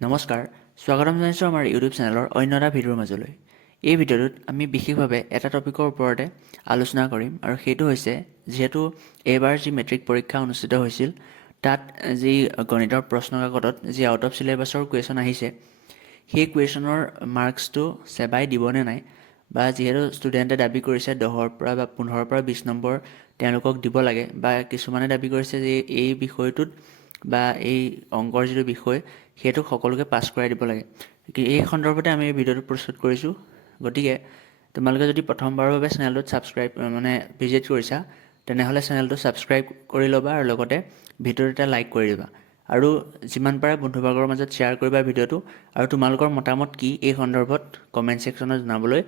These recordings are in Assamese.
নমস্কাৰ, স্বাগতম জনাইছোঁ আমাৰ ইউটিউব চেনেলৰ অন্য এটা ভিডিঅ'ৰ মাজলৈ। এই ভিডিঅ'টোত আমি বিশেষভাৱে এটা টপিকৰ ওপৰতে আলোচনা কৰিম আৰু সেইটো হৈছে যিহেতু এইবাৰ যি মেট্ৰিক পৰীক্ষা অনুষ্ঠিত হৈছিল তাত যি গণিতৰ প্ৰশ্ন কাকতত যি আউট অফ চিলেবাছৰ কুৱেশ্যন আহিছে সেই কুৱেশ্যনৰ মাৰ্কছটো চেবাই দিবনে নাই বা যিহেতু ষ্টুডেণ্টে দাবী কৰিছে 10ৰ পৰা বা 15ৰ পৰা 20 নম্বৰ তেওঁলোকক দিব লাগে বা কিছুমানে দাবী কৰিছে যে এই বিষয়টোত বা এই অংকৰ যিটো বিষয় সেইটোক সকলোকে পাছ কৰাই দিব লাগে। এই সন্দৰ্ভতে আমি এই ভিডিঅ'টো প্ৰস্তুত কৰিছোঁ। গতিকে তোমালোকে যদি প্ৰথমবাৰৰ বাবে চেনেলটোত ভিজিট কৰিছা তেনেহ'লে চেনেলটো ছাবস্ক্ৰাইব কৰি ল'বা আৰু লগতে ভিডিঅ'টো এটা লাইক কৰি দিবা আৰু যিমান পাৰা বন্ধুবৰ্গৰ মাজত শ্বেয়াৰ কৰিবা ভিডিঅ'টো আৰু তোমালোকৰ মতামত কি এই সন্দৰ্ভত কমেণ্ট ছেকশ্যনত জনাবলৈ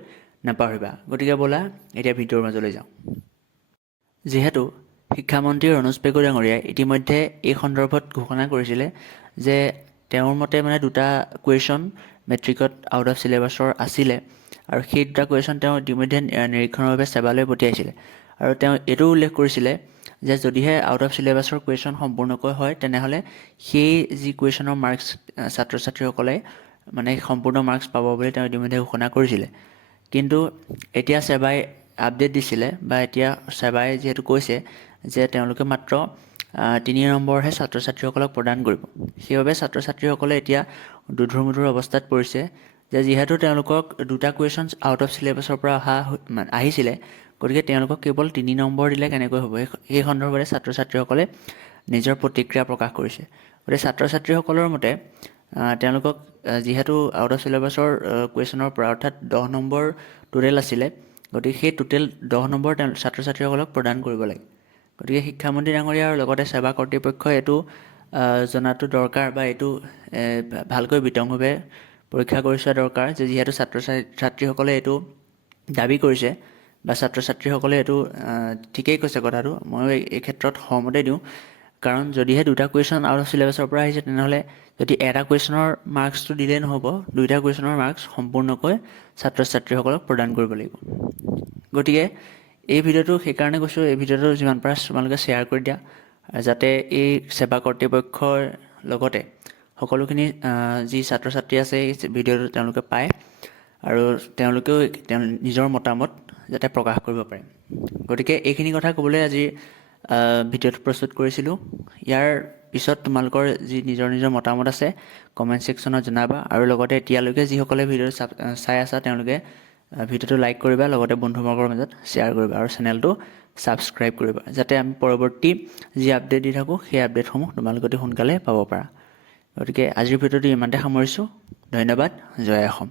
নাপাহৰিবা। গতিকে ব'লা এতিয়া ভিডিঅ'ৰ মাজলৈ যাওঁ। যিহেতু শিক্ষামন্ত্ৰী ৰণোজ পেগু ডাঙৰীয়াই ইতিমধ্যে এই সন্দৰ্ভত ঘোষণা কৰিছিলে যে তেওঁৰ মতে দুটা কুৱেশ্যন মেট্ৰিকত আউট অফ চিলেবাছৰ আছিলে আৰু সেই দুটা কুৱেশ্যন তেওঁ ইতিমধ্যে নিৰীক্ষণৰ বাবে চেবালৈ পঠিয়াইছিলে আৰু তেওঁ এইটো উল্লেখ কৰিছিলে যে যদিহে আউট অফ চিলেবাছৰ কুৱেশ্যন সম্পূৰ্ণকৈ হয় তেনেহ'লে সেই যি কুৱেশ্যনৰ মাৰ্কছ ছাত্ৰ ছাত্ৰীসকলে সম্পূৰ্ণ মাৰ্কছ পাব বুলি তেওঁ ইতিমধ্যে ঘোষণা কৰিছিলে। কিন্তু এতিয়া চেবাই আপডেট দিছিলে বা এতিয়া চেবাই যিহেতু কৈছে যে তেওঁলোকে মাত্ৰ 3 নম্বৰহে ছাত্ৰ ছাত্ৰীসকলক প্ৰদান কৰিব। সেইবাবে ছাত্ৰ ছাত্ৰীসকলে এতিয়া দুধুৰ-মুধুৰ অৱস্থাত পৰিছে যে যিহেতু তেওঁলোকক দুটা কুৱেশ্যনছ আউট অফ চিলেবাছৰ পৰা আহিছিলে গতিকে তেওঁলোকক কেৱল 3 নম্বৰ দিলে কেনেকৈ হ'ব। সেই সন্দৰ্ভতে ছাত্ৰ ছাত্ৰীসকলে নিজৰ প্ৰতিক্ৰিয়া প্ৰকাশ কৰিছে। গতিকে ছাত্ৰ ছাত্ৰীসকলৰ মতে তেওঁলোকক যিহেতু আউট অফ চিলেবাছৰ কুৱেশ্যনৰ পৰা অৰ্থাৎ 10 নম্বৰ টোটেল আছিলে গতিকে সেই টোটেল 10 নম্বৰ ছাত্ৰ ছাত্ৰীসকলক প্ৰদান কৰিব লাগে। গতিকে শিক্ষামন্ত্ৰী ডাঙৰীয়া আৰু লগতে সেৱা কৰ্তৃপক্ষই এইটো জনাটো দৰকাৰ বা এইটো ভালকৈ বিতংভাৱে পৰীক্ষা কৰি চোৱা দৰকাৰ যে যিহেতু ছাত্ৰ ছাত্ৰীসকলে এইটো দাবী কৰিছে বা ছাত্ৰ ছাত্ৰীসকলে এইটো ঠিকেই কৈছে কথাটো, ময়ো এই ক্ষেত্ৰত সহমতে দিওঁ। কাৰণ যদিহে দুটা কুৱেশ্যন আউট অফ চিলেবাছৰ পৰা আহিছে তেনেহ'লে যদি এটা কুৱেশ্যনৰ মাৰ্কছটো দিলেই নহ'ব, দুইটা কুৱেশ্যনৰ মাৰ্কছ সম্পূৰ্ণকৈ ছাত্ৰ ছাত্ৰীসকলক প্ৰদান কৰিব লাগিব। গতিকে এই ভিডিঅ'টো সেইকাৰণে কৈছোঁ, এই ভিডিঅ'টো যিমান পাৰা তোমালোকে শ্বেয়াৰ কৰি দিয়া যাতে এই সেৱা কৰ্তৃপক্ষৰ লগতে সকলোখিনি যি ছাত্ৰ ছাত্ৰী আছে এই ভিডিঅ'টো তেওঁলোকে পায় আৰু তেওঁলোকেও নিজৰ মতামত যাতে প্ৰকাশ কৰিব পাৰে। গতিকে এইখিনি কথা ক'বলৈ আজি ভিডিঅ'টো প্ৰস্তুত কৰিছিলোঁ। ইয়াৰ পিছত তোমালোকৰ যি নিজৰ মতামত আছে কমেণ্ট ছেকশ্যনত জনাবা আৰু লগতে এতিয়ালৈকে যিসকলে ভিডিঅ'টো চাই আছা তেওঁলোকে ভিডিঅ'টো লাইক কৰিবা, লগতে বন্ধুবৰ্গৰ মাজত শ্বেয়াৰ কৰিবা আৰু চেনেলটো ছাবস্ক্ৰাইব কৰিবা যাতে আমি পৰৱৰ্তী যি আপডেট দি থাকোঁ সেই আপডেটসমূহ তোমালোকে অতি সোনকালে পাব পাৰা। গতিকে আজিৰ ভিডিঅ'টো ইমানতে সামৰিছোঁ। ধন্যবাদ। জয় অসম।